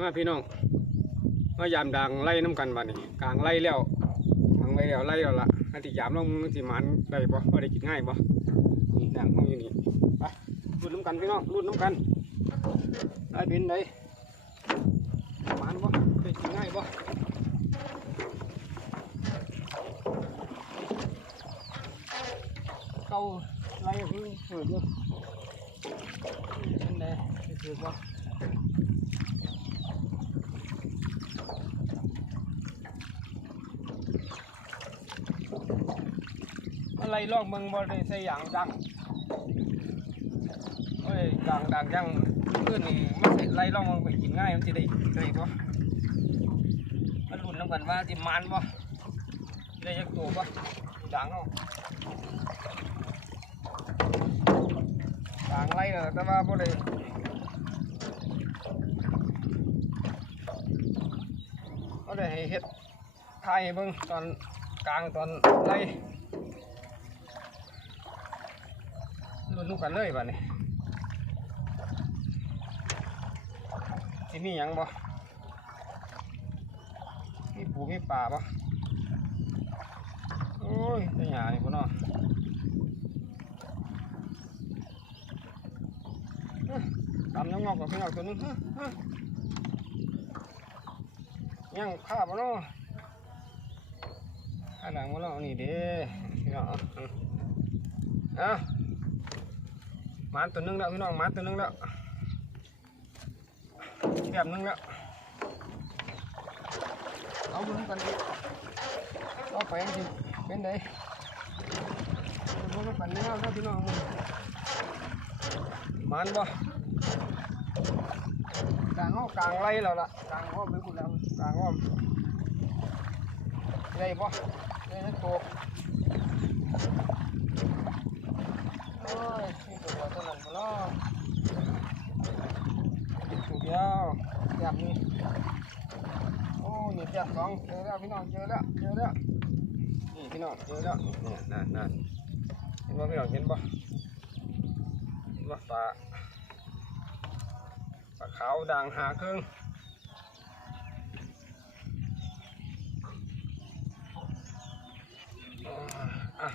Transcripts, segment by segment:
มาพี่น้องมายามดังไล่น้ำกันบ้านี่กลางไล่แล้วกลางไล่แล้วไล่แล้วละอันที่ยามลงมันสิหมันได้บ่พอได้กินง่ายบ่นี่ดังห้องอยู่นี่ไปรุ่นน้ำกันพี่น้องรุ่นน้ำกันได้เป็นไดหมันบ่ได้กินง่ายบ่เก่าไล่เพิ่งเปิดอยู่เป็นไดได้ถือบ่ อะไรลอกเมืองบ่ได้ใส่ยางดังเอ้ยยางดังยังเพื่อนนี่มันใส่ไล่ลอกเมืองไปกินง่ายมันจะได้ได้ปะมันรุนน้ำกันว่าจิมันบ่ได้ยักตัวบ่ดังเอาดังไล่เนอะแต่ว่าบ่ได้บ่ได้ให้เฮ็ดถ่ายให้เบิ่งตอนกลางตอนไร ลูกกันเลยบ้านี้ที่มีหยังบ่มีปูมีปลาบ่โอ้ยได้หยานี่พ่เนาะอื้อตำน้ำงอกกับพี่น้องตัวนึงอื้ออื้อยังข้าบ่เนาะข้าหลังบ่เนาะนี่เด้พี่น้องเอา เอาหมาตัวหนึงแล้วพี่น้องมาตัวหนึงแล้วแบบหนึงแล้วเอาเบิ่งกันดิเอาไปสิเป็นไดเอาเบิ่งกันแล้วนะพี่น้องมึงมันบ่กลางห้องกลางไรแล้วล่ะกลางห้องไปคุณแล้วกลางห้องได้บ่ได้ทั้งตัวโอ้ยนี่ตั วตัวนั้นมาล้อตัวเดียวแบบนี้โอ้นี่แจ่มสองเจอแล้วพี่น้องเจอแล้วเจอแล้วนี่พี่น้องเจอแล้วนี่นั่นนั่นเห็นบ่พี่น้องเห็นบ่เห็นบ่ปลาปลาขาวด่างหาครึ่งอะ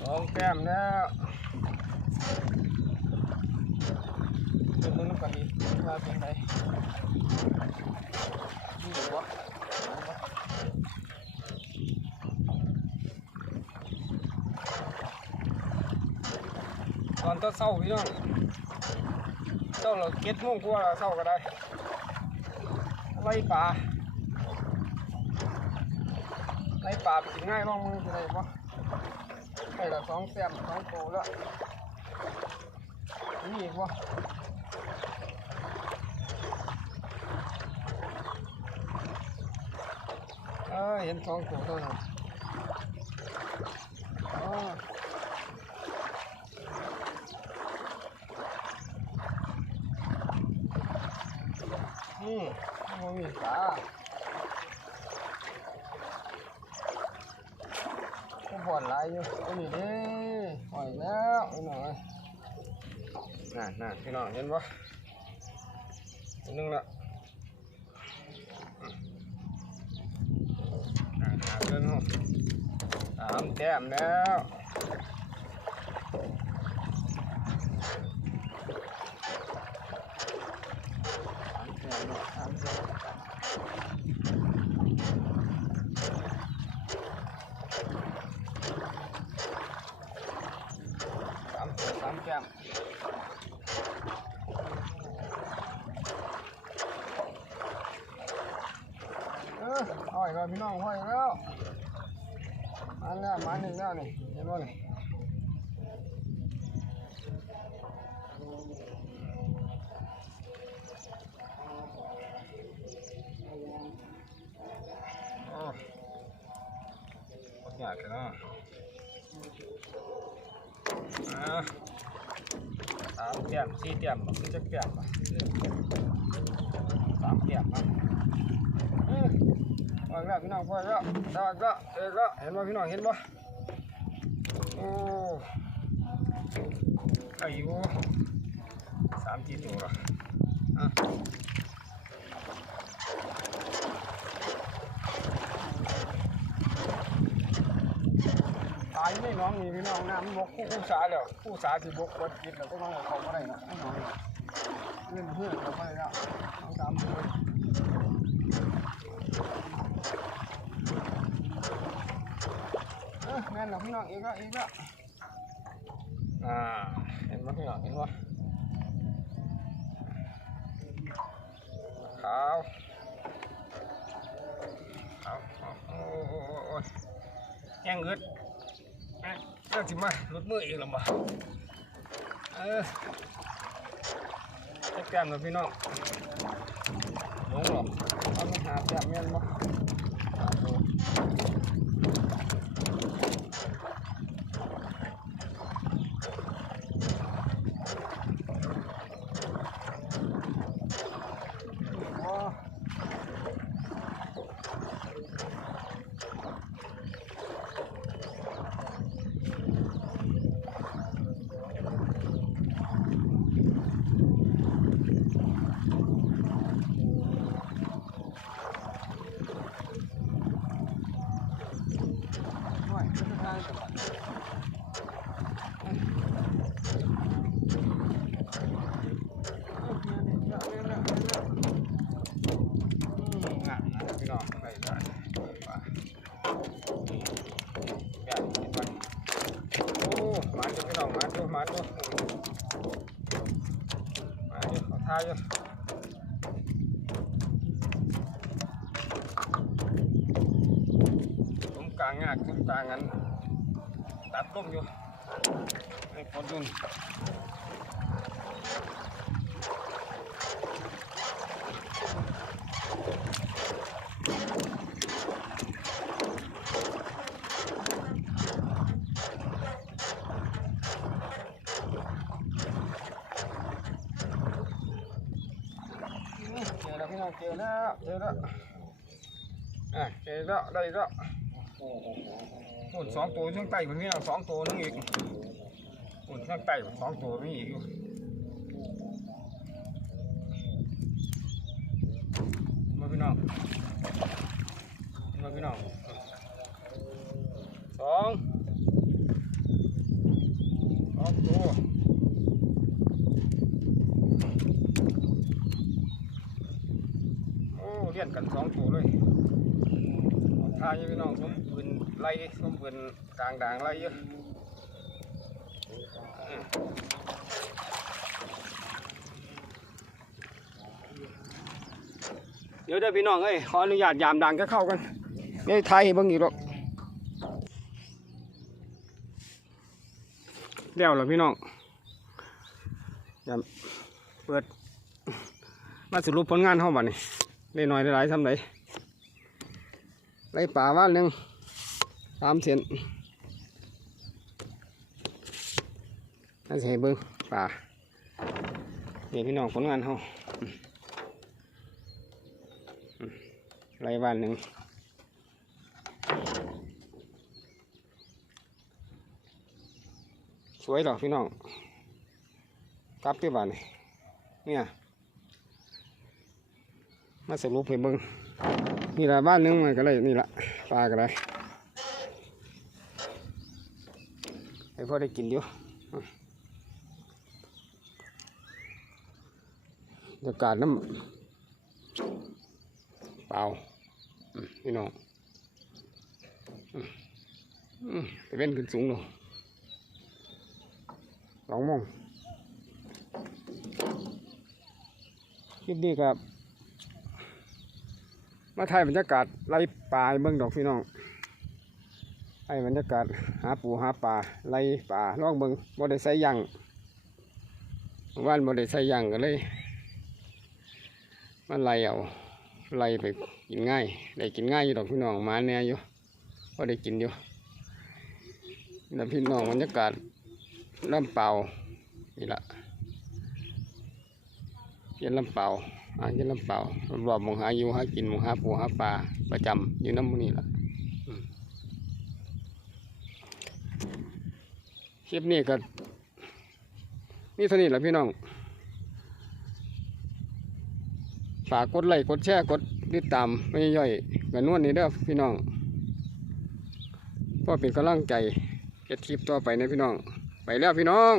ส องแก้มแล้วเป็นมึงน้ำกันดีว่าเป็นไงนี่หรอวะตอนต้นเศร้าพี่น้องเศร้าเราเก็ดโม่งกว่าเศร้าก็ได้ไล่ปลาไล่ปลาไปกินง่ายลองมือจะได้ปะ ไอ้ละสองแซมสองโตแล้วนี่อีกวะเอ้ยเห็นสองโตตัวนึ่งอ๋ออืมมันมีปลา ห่อนหลายอยู่ตัวนี้เด้หอยแล้วไอ้หน่อยน่ะน่ะพี่น้องเห็นปะตัวนึงละน่ะน่ะเดินห้องสามแต้มแล้วสามแต้มแล้วสามแต้ม สามตัวสามแก้มเออห้อยแล้ว พี่น้องห้อยแล้วมาแล้วมาหนึ่งแล้วนี่เห็นบ่นี่โอ้ยากเลยเนาะอ่าสามเตียมสี่เตียมมันจะเตียมอะสามเตียมครั บอืมพอแล้วพี่น้องพ่อแล้วได้แล้วเออแล้วเห็นบ่พี่น้องเห็นบ่โอ้ไอ้ยูสามสี่ตัวอะตายไม่น้องนี่พี่น้องน้ำบกคู่คู่สาแล้วคู่สาที่บกวัดกินแล้วก็น้องเขาไม่ได้นะเล่นเพื่อนเขาไม่ได้แล้วน้องตามเลย เออแม่นหรอพี่น้องเองก็เองก็อ่าเห็นไหมพี่น้องเห็นไหมขาวขาวขาวโอ้โอ้โอ้ยแห้งเงืดเอ้ยเรื่องสิมาหลุดมืออีกแล้วบ่เออจัดการกับพี่น้องลงหรอเอาไปหาแต้มแม่นบ่ น่อยขึ้นทาง ก่อนงามนะพี่น้องไปได้แบบนี้ไปโอ้มาดูพี่น้องมาดูมาดูมาดูเขาทายอยู่ตรงกลางงากตรงกลางงั้นตัดต้มอยู่ให้คนยุ่ง เจอแล้วพี่น้องเจอแล้วเจอแล้วอ่ะเจอแล้วได้แล้ว หุ่นสองตัวช่างไต่ผมนี่สองตัวนึงอีกหุ่นช่างไต่สองตัวนี่อีกอยู่มาพี่น้องมาพี่น้องสองสองตัวโอ้เลี้ยนกันสองตัวเลย ทายพี่น้องสมปืนไล่สมปืนกลางด่างไล่เยอะเดี๋ยวเด้อพี่น้องเอ้ยขออนุญาตยามด่างจะเข้ากันนี่ไทยบิ่งอีกหรอกเดี๋ยวเหรอพี่น้องยามเปิด มาสรุปผลงานเข้ามานี่ได้หน่อยได้หลายทำไร ไรป่าว่านหนึ่งสามเซนนั่นสิให้เบิ้งป่านี่พี่น้องผลงานเขาอืมอืมไรว่านหนึ่งสวยหรอพี่น้องกลับที่บ้านนี่เนี่ยมาสรุปให้เบิ่ง นี่ละบ้านนึงมันก็เลยนี่ละปลาก็ได้ให้พ่อได้กินอยู่อืมบรรยากาศน้ำเปล่าพี่น้องอืมอืมไปเว้นขึ้นสูงเลยสองโมงคลิปนี้ครับ มาถ่ายบรรยากาศไล่ปลาเบิ่งดอกพี่น้องให้บรรยากาศหาปูหาปลาไล่ปลาลองเบิ่งบ่ได้ใส่ยังว่านบ่ได้ใส่ยังก็เลยมันไล่เอาไล่ไปกินง่ายได้กินง่ายอยู่ดอกพี่น้องมาแน่อยู่บ่ได้กินอยู่แล้วพี่น้องบรรยากาศลำเปล่านี่ละเย็นลำเปล่า หาเงินลำเปล่ารอบมองหาอยู่หากินมองหาปูหาปลาประจำอยู่น้ำมันนี่แหละคลิปนี้ก็นี่เท่านี้แหละพี่น้อง ฝากกดไลค์กดแชร์กดติดตามไม่ย่อยกันนวดนี่เด้อพี่น้องพ่อเป็นกำลังใจเก็บคลิปต่อไปนะพี่น้อง ไปแล้วพี่น้อง